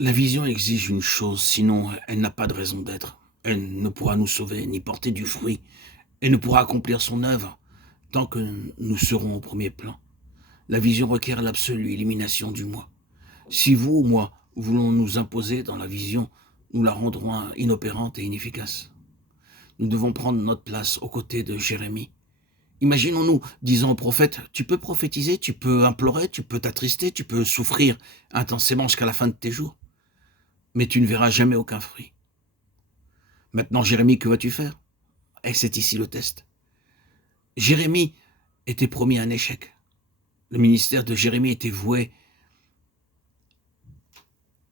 La vision exige une chose, sinon elle n'a pas de raison d'être. Elle ne pourra nous sauver, ni porter du fruit. Elle ne pourra accomplir son œuvre tant que nous serons au premier plan. La vision requiert l'absolue élimination du moi. Si vous ou moi voulons nous imposer dans la vision, nous la rendrons inopérante et inefficace. Nous devons prendre notre place aux côtés de Jérémie. Imaginons-nous disant au prophète, tu peux prophétiser, tu peux implorer, tu peux t'attrister, tu peux souffrir intensément jusqu'à la fin de tes jours, mais tu ne verras jamais aucun fruit. Maintenant, Jérémie, que vas-tu faire? Et c'est ici le test. Jérémie était promis un échec. Le ministère de Jérémie était voué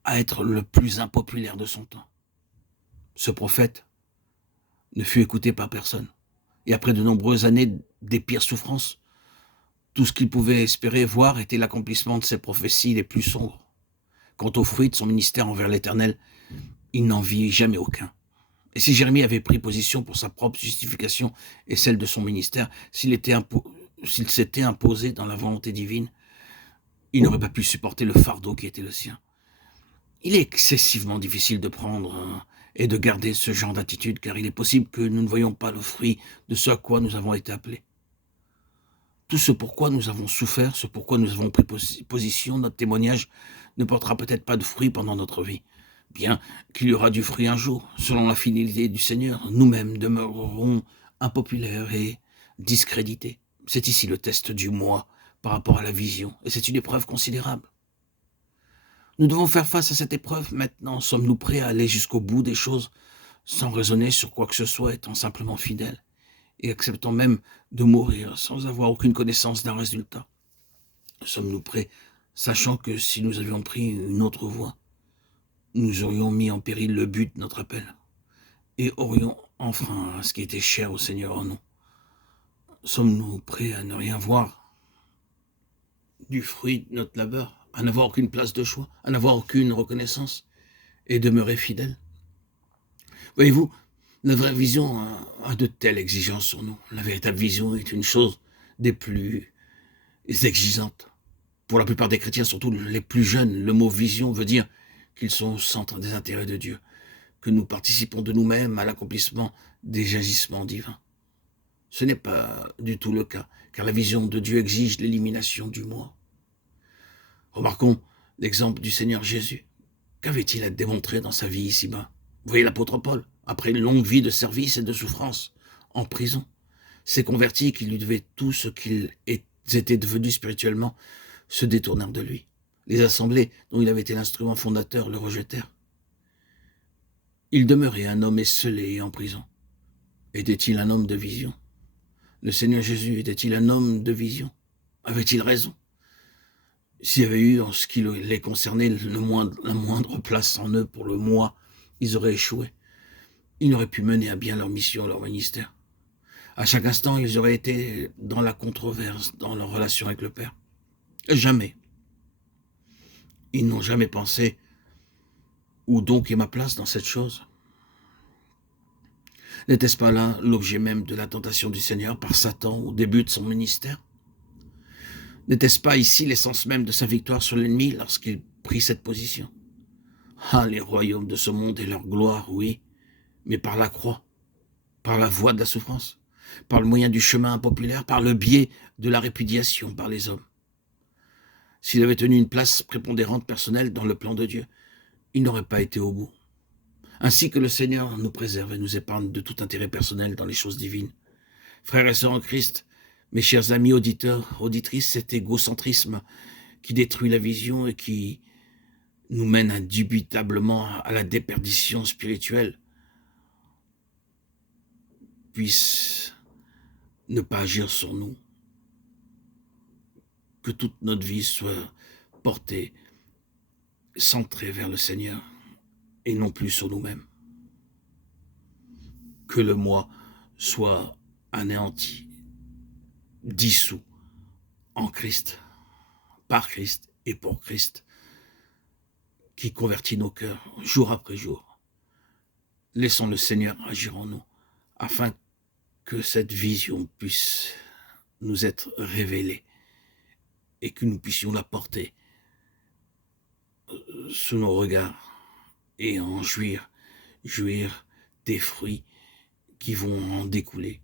à être le plus impopulaire de son temps. Ce prophète ne fut écouté par personne. Et après de nombreuses années des pires souffrances, tout ce qu'il pouvait espérer voir était l'accomplissement de ses prophéties les plus sombres. Quant aux fruits de son ministère envers l'Éternel, il n'en vit jamais aucun. Et si Jérémie avait pris position pour sa propre justification et celle de son ministère, s'il s'était imposé dans la volonté divine, il n'aurait pas pu supporter le fardeau qui était le sien. Il est excessivement difficile de prendre et de garder ce genre d'attitude, car il est possible que nous ne voyions pas le fruit de ce à quoi nous avons été appelés. Tout ce pourquoi nous avons souffert, ce pourquoi nous avons pris position, notre témoignage ne portera peut-être pas de fruit pendant notre vie. Bien qu'il y aura du fruit un jour, selon la fidélité du Seigneur, nous-mêmes demeurerons impopulaires et discrédités. C'est ici le test du moi par rapport à la vision, et c'est une épreuve considérable. Nous devons faire face à cette épreuve maintenant. Sommes-nous prêts à aller jusqu'au bout des choses sans raisonner sur quoi que ce soit, étant simplement fidèles et acceptant même de mourir sans avoir aucune connaissance d'un résultat? Sommes-nous prêts, sachant que si nous avions pris une autre voie, nous aurions mis en péril le but de notre appel et aurions enfreint à ce qui était cher au Seigneur en nous? Sommes-nous prêts à ne rien voir du fruit de notre labeur, à n'avoir aucune place de choix, à n'avoir aucune reconnaissance et demeurer fidèles? Voyez-vous, la vraie vision a de telles exigences sur nous. La véritable vision est une chose des plus exigeantes. Pour la plupart des chrétiens, surtout les plus jeunes, le mot vision veut dire qu'ils sont au centre des intérêts de Dieu, que nous participons de nous-mêmes à l'accomplissement des agissements divins. Ce n'est pas du tout le cas, car la vision de Dieu exige l'élimination du moi. Remarquons l'exemple du Seigneur Jésus. Qu'avait-il à démontrer dans sa vie ici-bas? Vous voyez l'apôtre Paul, après une longue vie de service et de souffrance, en prison, s'est converti qui lui devait tout ce qu'ils étaient devenus spirituellement, se détournèrent de lui. Les assemblées dont il avait été l'instrument fondateur le rejetèrent. Il demeurait un homme esseulé et en prison. Était-il un homme de vision? Le Seigneur Jésus était-il un homme de vision? Avait-il raison? S'il y avait eu, en ce qui les concernait, la moindre place en eux pour le moi, ils auraient échoué. Ils n'auraient pu mener à bien leur mission, leur ministère. À chaque instant, ils auraient été dans la controverse, dans leur relation avec le Père. Jamais. Ils n'ont jamais pensé où donc est ma place dans cette chose? N'était-ce pas là l'objet même de la tentation du Seigneur par Satan au début de son ministère? N'était-ce pas ici l'essence même de sa victoire sur l'ennemi lorsqu'il prit cette position? Ah, les royaumes de ce monde et leur gloire, oui, mais par la croix, par la voie de la souffrance, par le moyen du chemin impopulaire, par le biais de la répudiation par les hommes. S'il avait tenu une place prépondérante personnelle dans le plan de Dieu, il n'aurait pas été au bout. Ainsi que le Seigneur nous préserve et nous épargne de tout intérêt personnel dans les choses divines. Frères et sœurs en Christ, mes chers amis auditeurs, auditrices, cet égocentrisme qui détruit la vision et qui nous mène indubitablement à la déperdition spirituelle puisse ne pas agir sur nous. Que toute notre vie soit portée, centrée vers le Seigneur et non plus sur nous-mêmes. Que le moi soit anéanti, dissous en Christ, par Christ et pour Christ, qui convertit nos cœurs jour après jour. Laissons le Seigneur agir en nous, afin que cette vision puisse nous être révélée et que nous puissions la porter sous nos regards et en jouir des fruits qui vont en découler.